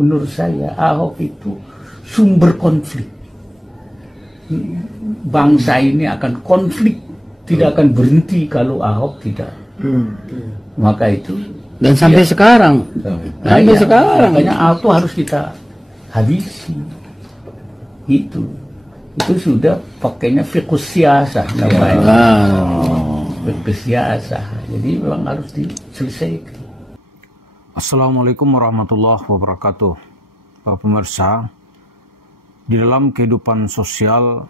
menurut saya Ahok itu sumber konflik. Bangsa ini akan konflik, tidak akan berhenti kalau Ahok tidak. Maka itu. Dan sampai sekarang. Sampai sekarang. Makanya Ahok itu harus kita habisi. Itu sudah pakainya fiqhus siyasah namanya. Fiqhus siyasah. Jadi memang harus diselesaikan. Assalamualaikum warahmatullahi wabarakatuh. Pak pemirsa, di dalam kehidupan sosial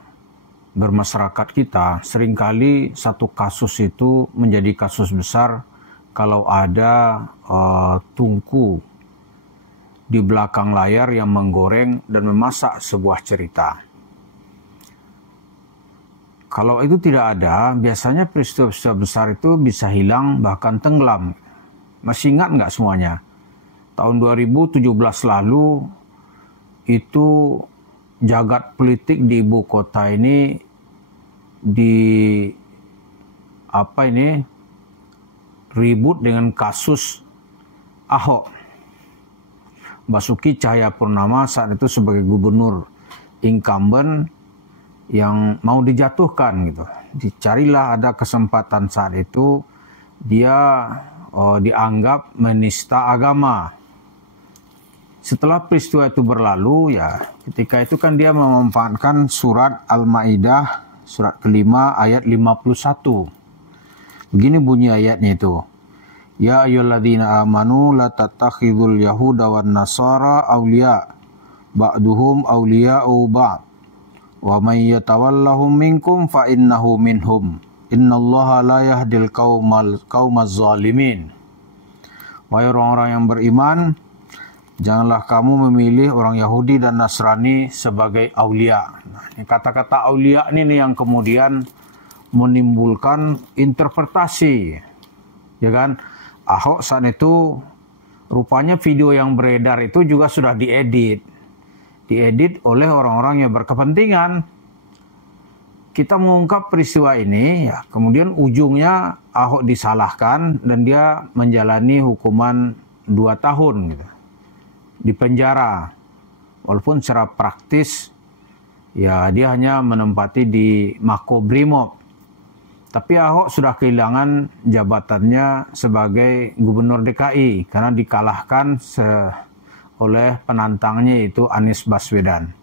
bermasyarakat kita, seringkali satu kasus itu menjadi kasus besar kalau ada tungku di belakang layar yang menggoreng dan memasak sebuah cerita. Kalau itu tidak ada, biasanya peristiwa-peristiwa besar itu bisa hilang bahkan tenggelam. Masih ingat nggak semuanya? Tahun 2017 lalu itu jagat politik di ibu kota ini ribut dengan kasus Ahok. Basuki Cahayapurnama saat itu sebagai gubernur incumbent yang mau dijatuhkan gitu. Dicarilah ada kesempatan saat itu dia dianggap menista agama. Setelah peristiwa itu berlalu ya, ketika itu kan dia memanfaatkan surat Al-Maidah surat kelima ayat 51. Begini bunyi ayatnya itu. Ya ayyuhalladzina amanu la tattakhidul yahuda wan nasara awliya ba'duhum awliya'u ba'd wa may yatawallahum minkum fa innahu minhum. Innallaha la yahdil qaumaz zalimin. Wahai orang-orang yang beriman, janganlah kamu memilih orang Yahudi dan Nasrani sebagai aulia. Nah, ini kata-kata aulia ini yang kemudian menimbulkan interpretasi. Ya kan? Ahok saat itu rupanya video yang beredar itu juga sudah diedit. Diedit oleh orang-orang yang berkepentingan. Kita mengungkap peristiwa ini, ya, kemudian ujungnya Ahok disalahkan dan dia menjalani hukuman 2 tahun gitu, di penjara. Walaupun secara praktis, ya dia hanya menempati di Makobrimob. Tapi Ahok sudah kehilangan jabatannya sebagai gubernur DKI karena dikalahkan oleh penantangnya yaitu Anies Baswedan.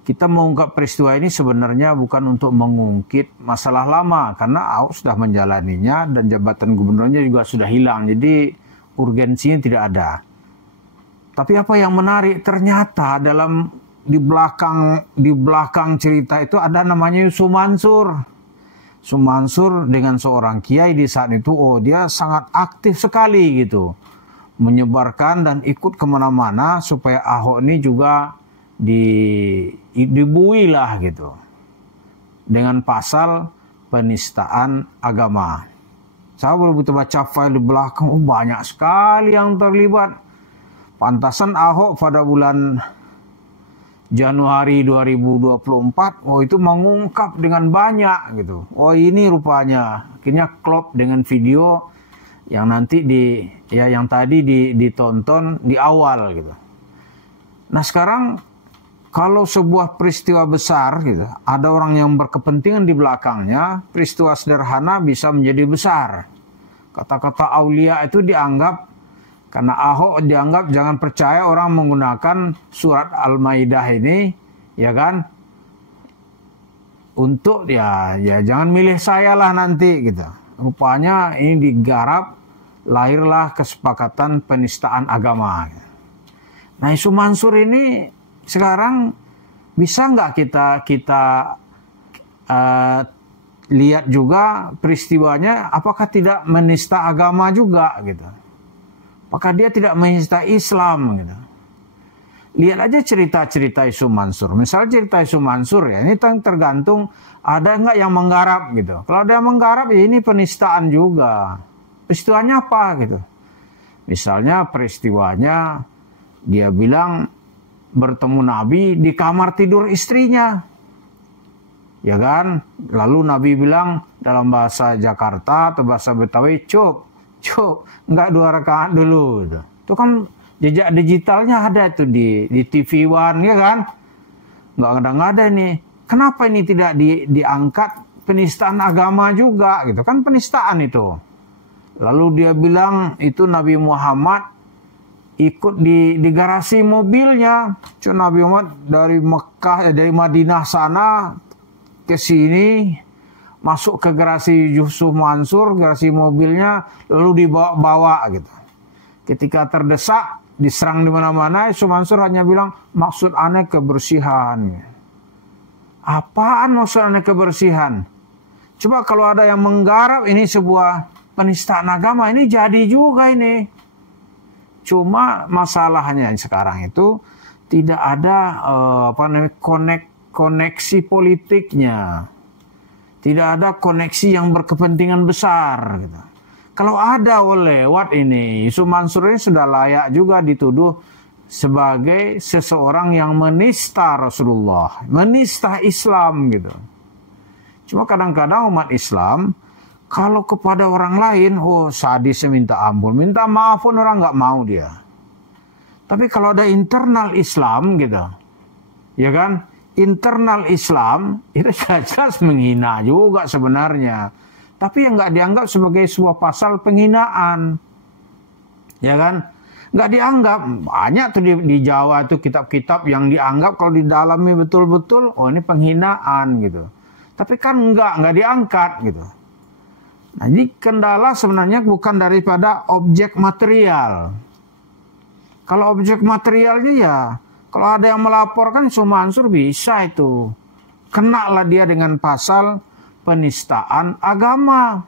Kita mengungkap peristiwa ini sebenarnya bukan untuk mengungkit masalah lama karena Ahok sudah menjalaninya dan jabatan gubernurnya juga sudah hilang. Jadi urgensinya tidak ada. Tapi apa yang menarik ternyata di belakang cerita itu ada namanya Yusuf Mansur. Yusuf Mansur dengan seorang kiai di saat itu, dia sangat aktif sekali gitu, menyebarkan dan ikut kemana-mana supaya Ahok ini juga dibui lah gitu dengan pasal penistaan agama. Saya betul-betul baca file di belakang, banyak sekali yang terlibat. Pantasan Ahok pada bulan Januari 2024, itu mengungkap dengan banyak gitu. Ini rupanya akhirnya klop dengan video yang nanti yang tadi ditonton di awal gitu. Nah sekarang kalau sebuah peristiwa besar gitu, ada orang yang berkepentingan di belakangnya, peristiwa sederhana bisa menjadi besar. Kata-kata aulia itu dianggap, karena Ahok dianggap jangan percaya orang menggunakan surat Al-Maidah ini, ya kan, untuk ya jangan milih saya lah nanti gitu. Rupanya ini digarap, lahirlah kesepakatan penistaan agama. Nah Yusuf Mansur ini sekarang bisa nggak kita lihat juga peristiwanya, apakah tidak menista agama juga gitu? Apakah dia tidak menista Islam gitu? Lihat aja cerita-cerita Yusuf Mansur. Misalnya cerita Yusuf Mansur ya, ini tergantung ada nggak yang menggarap gitu. Kalau ada yang menggarap ya ini penistaan juga. Peristiwanya apa gitu? Misalnya peristiwanya dia bilang bertemu Nabi di kamar tidur istrinya. Ya kan? Lalu Nabi bilang dalam bahasa Jakarta atau bahasa Betawi, cuk, enggak 2 rakaat dulu. Itu kan Jejak digitalnya ada itu di TV One, ya kan? Nggak ada ini. Kenapa ini tidak diangkat penistaan agama juga gitu kan, penistaan itu. Lalu dia bilang itu Nabi Muhammad ikut di garasi mobilnya. Cuma Nabi Muhammad dari Mekah, dari Madinah sana ke sini, masuk ke garasi Yusuf Mansur, garasi mobilnya, lalu dibawa-bawa gitu. Ketika terdesak, diserang di mana-mana, Yusuf Mansur hanya bilang, maksud aneh kebersihan. Apaan maksud aneh kebersihan? Coba kalau ada yang menggarap ini sebuah penistaan agama, ini jadi juga ini. Cuma masalahnya sekarang itu tidak ada koneksi politiknya. Tidak ada koneksi yang berkepentingan besar gitu. Kalau ada lewat ini, Yusuf Mansur ini sudah layak juga dituduh sebagai seseorang yang menista Rasulullah, menista Islam gitu. Cuma kadang-kadang umat Islam kalau kepada orang lain, sadisnya minta ampun, minta maaf pun orang nggak mau dia. Tapi kalau ada internal Islam gitu, ya kan, internal Islam itu jelas menghina juga sebenarnya. Tapi yang nggak dianggap sebagai sebuah pasal penghinaan, ya kan? Nggak dianggap. Banyak tuh di Jawa itu kitab-kitab yang dianggap kalau didalami betul-betul, oh ini penghinaan gitu. Tapi kan nggak diangkat gitu. Nah, jadi kendala sebenarnya bukan daripada objek material. Kalau objek materialnya ya, kalau ada yang melaporkan Yusuf Mansur bisa itu. Kenalah dia dengan pasal penistaan agama.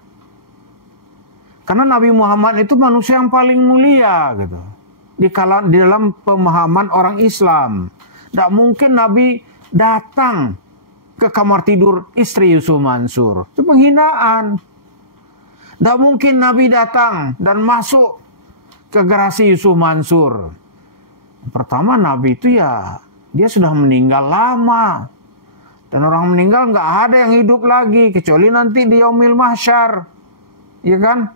Karena Nabi Muhammad itu manusia yang paling mulia gitu. Di dalam pemahaman orang Islam. Tidak mungkin Nabi datang ke kamar tidur istri Yusuf Mansur. Itu penghinaan. Tidak mungkin Nabi datang dan masuk ke garasi Yusuf Mansur. Pertama Nabi itu ya, dia sudah meninggal lama. Dan orang meninggal nggak ada yang hidup lagi. Kecuali nanti di Yaumil Mahsyar. Ya kan?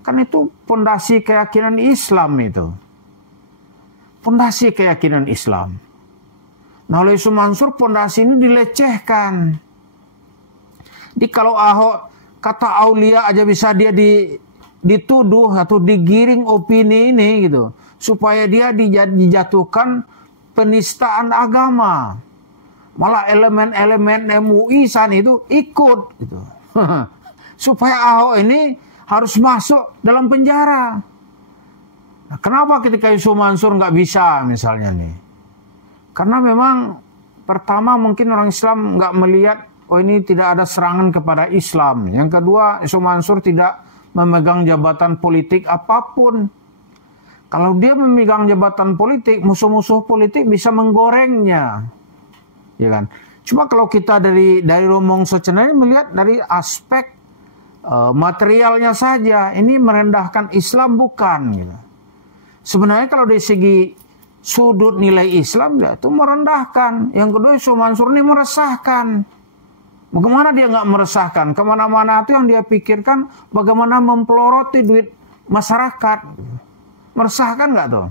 Kan itu pondasi keyakinan Islam itu. Pondasi keyakinan Islam. Nah oleh Yusuf Mansur pondasi ini dilecehkan. Jadi kalau Ahok kata aulia aja bisa dia dituduh atau digiring opini ini gitu. Supaya dia dijatuhkan penistaan agama. Malah elemen-elemen MUI sana itu ikut gitu. Supaya Ahok ini harus masuk dalam penjara. Nah, kenapa ketika Yusuf Mansur nggak bisa misalnya nih? Karena memang pertama mungkin orang Islam nggak melihat, oh ini tidak ada serangan kepada Islam. Yang kedua, Yusuf Mansur tidak memegang jabatan politik apapun. Kalau dia memegang jabatan politik, musuh-musuh politik bisa menggorengnya. Ya kan? Cuma kalau kita dari Romong Socena ini melihat dari aspek materialnya saja, ini merendahkan Islam bukan gitu. Sebenarnya kalau dari segi sudut nilai Islam ya itu merendahkan. Yang kedua Yusuf Mansur ini meresahkan. Bagaimana dia nggak meresahkan? Kemana-mana itu yang dia pikirkan bagaimana mempeloroti duit masyarakat. Meresahkan nggak tuh?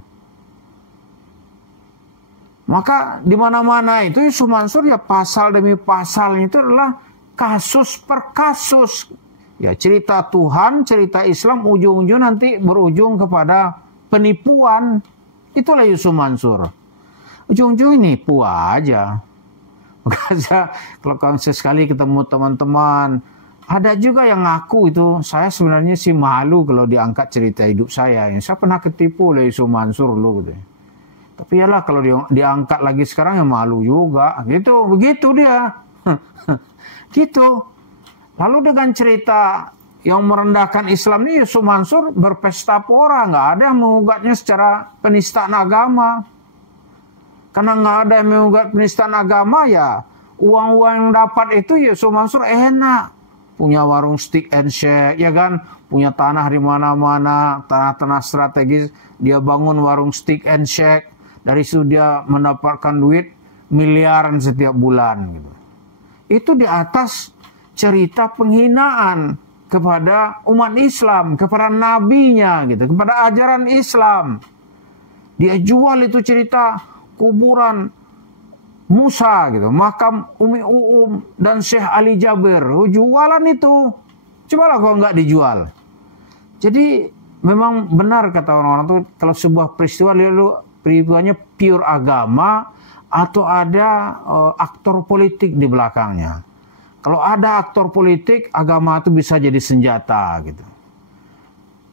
Maka di mana-mana itu Yusuf Mansur ya pasal demi pasal itu adalah kasus per kasus. Ya cerita Tuhan, cerita Islam ujung-ujung nanti berujung kepada penipuan. Itulah Yusuf Mansur. Ujung-ujung nipu aja. Makanya kalau kamu sekali ketemu teman-teman, ada juga yang ngaku itu, saya sebenarnya sih malu kalau diangkat cerita hidup saya. Saya pernah ketipu oleh Yusuf Mansur loh gitu. Tapi yalah kalau diangkat lagi sekarang ya malu juga. Gitu, begitu dia. Gitu. Lalu dengan cerita yang merendahkan Islam ini Yusuf Mansur berpesta pora, nggak ada yang mengugatnya secara penistaan agama. Karena nggak ada yang mengugat penistaan agama ya uang-uang yang dapat itu Yusuf Mansur enak. Punya warung stick and shake, ya kan? Punya tanah di mana-mana, tanah-tanah strategis. Dia bangun warung stick and shake. Dari situ dia mendapatkan duit miliaran setiap bulan. Gitu. Itu di atas cerita penghinaan kepada umat Islam, kepada nabinya, gitu, kepada ajaran Islam. Dia jual itu cerita kuburan Musa gitu, makam Umi Uum dan Syekh Ali Jaber. Jualan itu. Cobalah kalau nggak dijual. Jadi memang benar kata orang-orang tuh, kalau sebuah peristiwa lalu peristiwanya pure agama atau ada aktor politik di belakangnya. Kalau ada aktor politik, agama itu bisa jadi senjata gitu.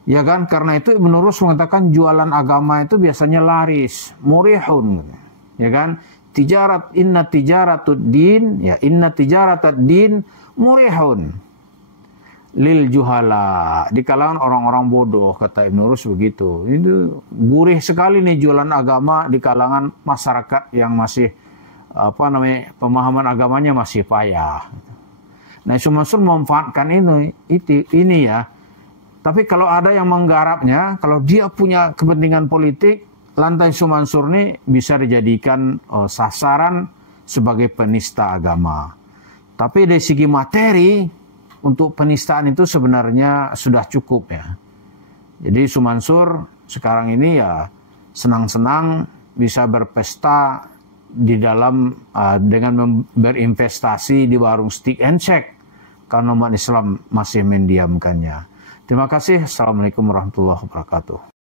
Ya kan, karena itu Ibnu Rus mengatakan jualan agama itu biasanya laris, murihun gitu. Ya kan, tijarat inna tijaratud din, ya inna tijaratad din murihun lil juhala, di kalangan orang-orang bodoh, kata Ibnu Rus begitu. Itu gurih sekali nih jualan agama di kalangan masyarakat yang masih pemahaman agamanya masih payah. Nah, Isu Mansur memanfaatkan ini ya. Tapi kalau ada yang menggarapnya, kalau dia punya kepentingan politik, lantas Isu Mansur ini bisa dijadikan sasaran sebagai penista agama. Tapi dari segi materi, untuk penistaan itu sebenarnya sudah cukup ya. Jadi Isu Mansur sekarang ini ya senang-senang bisa berpesta di dalam dengan berinvestasi di warung stick and check, karena umat Islam masih mendiamkannya. Terima kasih. Assalamualaikum warahmatullahi wabarakatuh.